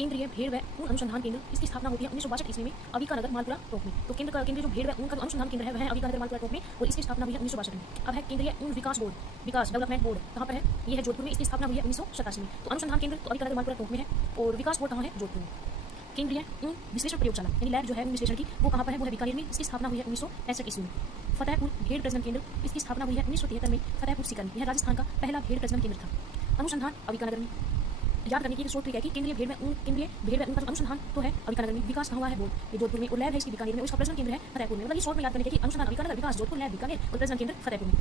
केंद्रीय भेड़ व ऊन अनुसंधान केंद्र, इसकी स्थापना होती है 1962 ईस्वी में अविका नगर मालपुरा टोक में। तो केंद्रीय जो भेड़ व ऊन का अनुसंधान केंद्र है वह है अविका नगर मालपुरा टोक में और इसकी स्थापना हुई है 1962 में। अब है केंद्रीय ऊन विकास डेवलपमेंट बोर्ड, कहाँ पर है? ये है जोधपुर में, इसकी स्थापना हुई है 1987 में। तो अनुसंधान केंद्र तो अविका नगर मालपुरा टोक में है और विकास बोर्ड कहाँ है? जोधपुर में। केंद्रीय ऊन विश्लेषण प्रयोगशाला यानी लैब जो है ऊन विश्लेषण की, वो कहाँ पर है? वो है बीकानेर में, इसकी स्थापना हुई है 1965 ईस्वी में। फतेहपुर भेड़ प्रजनन केंद्र, इसकी स्थापना हुई है 1973 में फतेहपुर सीकर में। यह राजस्थान का पहला भेड़ प्रजनन केंद्र था। अनुसंधान अविका नगर में। याद करने की स्रोत है कि केंद्रीय भेड़ व ऊन का अनुसंधान तो है अविका नगर में, विकास कहाँ हुआ है? ये जोधपुर में, और लैब है इसकी बीकानेर में, उसका प्रजनन केंद्र है फतेहपुर में। मतलब ये शॉर्ट में याद करने के कि अनुसंधान अविका नगर, विकास जोधपुर, लैब बीकानेर और प्रजनन केंद्र फतेहपुर में।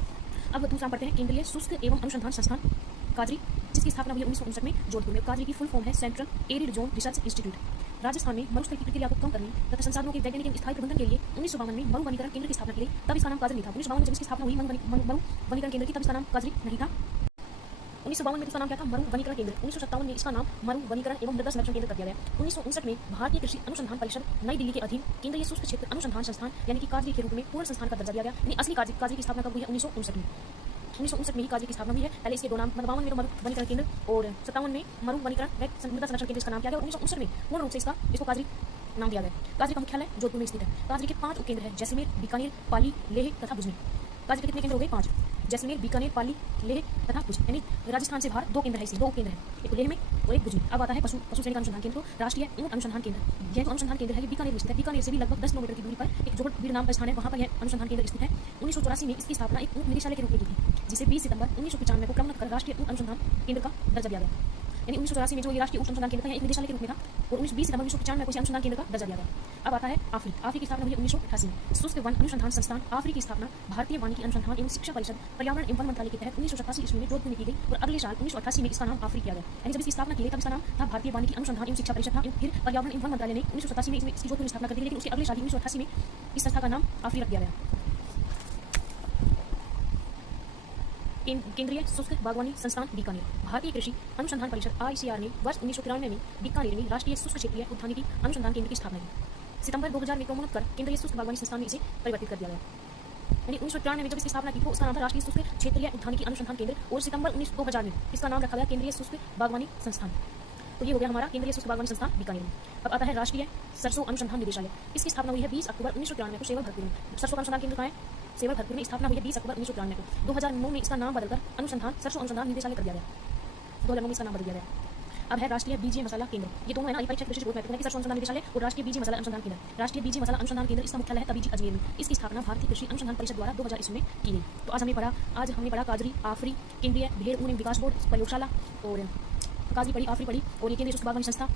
अब दूसरा पढ़ते हैं केंद्रीय शुष्क एवं अनुसंधान संस्थान काजरी, जिसकी स्थापना हुई है 1959 में जोधपुर में। काजरी की फुल फॉर्म है central arid zone research institute. Rajasthan में मरुस्थल की प्रक्रिया को कम करने तथा संसाधनों के वैज्ञानिक स्थायी प्रबंधन के लिए 1952 में मरु वनीकरण केंद्र की स्थापना की गई। तब इसका नाम काजरी नहीं था। 1952 में जब इसकी स्थापना हुई मरु वनीकरण केंद्र की, तब इसका नाम काजरी नहीं था। 1952 में इसका नाम क्या था? मरु वनीकरण केंद्र। 1957 में इसका नाम मरु वनीकरण एवं मृदा संरक्षण केंद्र कर दिया गया। 1959 में भारतीय कृषि अनुसंधान परिषद नई दिल्ली के अधीन केंद्रीय शुष्क क्षेत्र अनुसंधान संस्थान यानी कि काजरी के रूप में पूर्ण संस्थान का दर्जा दिया गया। यानी असली काजरी की स्थापना कब हुई है? 1959 में। 1959 में ही काजरी की स्थापना हुई है। पहले इसके दो नाम, 52 में तो मरु वनीकरण केंद्र और 57 में मरु वनीकरण व मृदा संरक्षण केंद्र इसका नाम किया गया। 1959 में पूर्ण रूप से इसको काजरी नाम दिया गया। काजरी का मुख्यालय जोधपुर में स्थित है। काजरी के 5 उपकेंद्र हैं, जैसलमेर, बीकानेर, पाली, लेह तथा भुज में। काजरी के कितने केंद्र हो गए? 5। जैसलमेर, बीकानेर, पाली, लेह तथा भुज, यानी राजस्थान से बाहर 2 केंद्र है, इसमें 2 उपकेंद्र हैं, एक लेह में और एक भुज में। अब आता है पशु सैनिक अनुसंधान केंद्र, तो राष्ट्रीय ऊंट अनुसंधान केंद्र। यह जो अनुसंधान केंद्र है ये बीकानेर में स्थित है। बीकानेर से भी लगभग 10 किलोमीटर की दूरी पर एक जोगड़बीड़ नाम का स्थान है, वहाँ पर यह अनुसंधान केंद्र स्थित है। 1984 में इसकी स्थापना एक ऊंट निदेशालय के रूप में की थी, जिसे 20 सितंबर 1995 को क्रमबद्ध कर राष्ट्रीय ऊंट अनुसंधान केंद्र का दर्जा दिया गया। यानी 1984 में जो ये राष्ट्रीय ऊंट अनुसंधान केंद्र था एक निदेशालय के रूप में था और 20 सितंबर 1995 को इसे अनुसंधान केंद्र का दर्जा दिया गया। अब आता है आफरी की स्थापना हुई 1988 में। शुष्क वन अनुसंधान संस्थान आफरी की स्थापना भारतीय वानिकी अनुसंधान एवं शिक्षा परिषद पर्यावरण एवं वन मंत्रालय के तहत 1987 ईस्वी में जोधपुर में की गई और अगले साल 1988 में इसका नाम आफरी किया गया। यानी जब इसकी स्थापना की गई तब इसका नाम था भारतीय वानिकी अनुसंधान एवं शिक्षा परिषद था, फिर पर्यावरण एवं वन मंत्रालय ने 1987 में इसकी जोधपुर में स्थापना कर दी, लेकिन उसके अगले साल 1988 में इस संस्था का नाम आफरी रख दिया गया। केंद्रीय शुष्क बागवानी संस्थान बीकानेर। भारतीय कृषि अनुसंधान परिषद ICR ने वर्ष 1993 में बीकानेर में राष्ट्रीय शुष्क क्षेत्रीय उद्यानिकी अनुसंधान केंद्र की स्थापना की। सितंबर 2000 में क्रमोन्नत कर केंद्रीय शुष्क बागवानी संस्थान में इसे परिवर्तित कर दिया गया। यानी 1993 में जब इसकी स्थापना की तो उसका नाम था राष्ट्रीय शुष्क क्षेत्रीय उद्यानिकी अनुसंधान केंद्र और सितंबर 2000 में इसका नाम रखा गया केंद्रीय शुष्क बागवानी संस्थान। तो ये हो गया हमारा केंद्रीय शुष्क बागवानी संस्थान बीकानेर में। अब आता है राष्ट्रीय सरसों अनुसंधान निदेशालय। इसकी स्थापना हुई है 20 अक्टूबर 1993 को सेवल भरतपुर में। सरसों का अनुसंधान केंद्र कहाँ है? सेवल भरतपुर में। स्थापना हुई है 20 अक्टूबर 1993 को। 2009 में इसका नाम बदलकर सरसों अनुसंधान निदेशालय कर दिया गया। 2009 में इसका नाम बदल दिया गया। अब है राष्ट्रीय बीजीय मसाला केंद्र। ये दोनों है ना, ये परीक्षा विशेष बहुत महत्वपूर्ण है कि सरसों अनुसंधान निदेशालय और राष्ट्रीय बीजीय मसाला अनुसंधान केंद्र। राष्ट्रीय बीजीय मसाला अनुसंधान केंद्र इसका मुख्यालय है तबीजी अजमेर में। इसकी स्थापना भारतीय कृषि अनुसंधान परिषद द्वारा 2000 ईस्वी में की गई। तो आज हमने पढ़ा काजरी, आफरी, केंद्रीय भेड़ ऊन विकास बोर्ड प्रयोगशाला और काजरी पढ़ी, आफरी पढ़ी और ये केंद्रीय शुष्क बागवानी संस्था।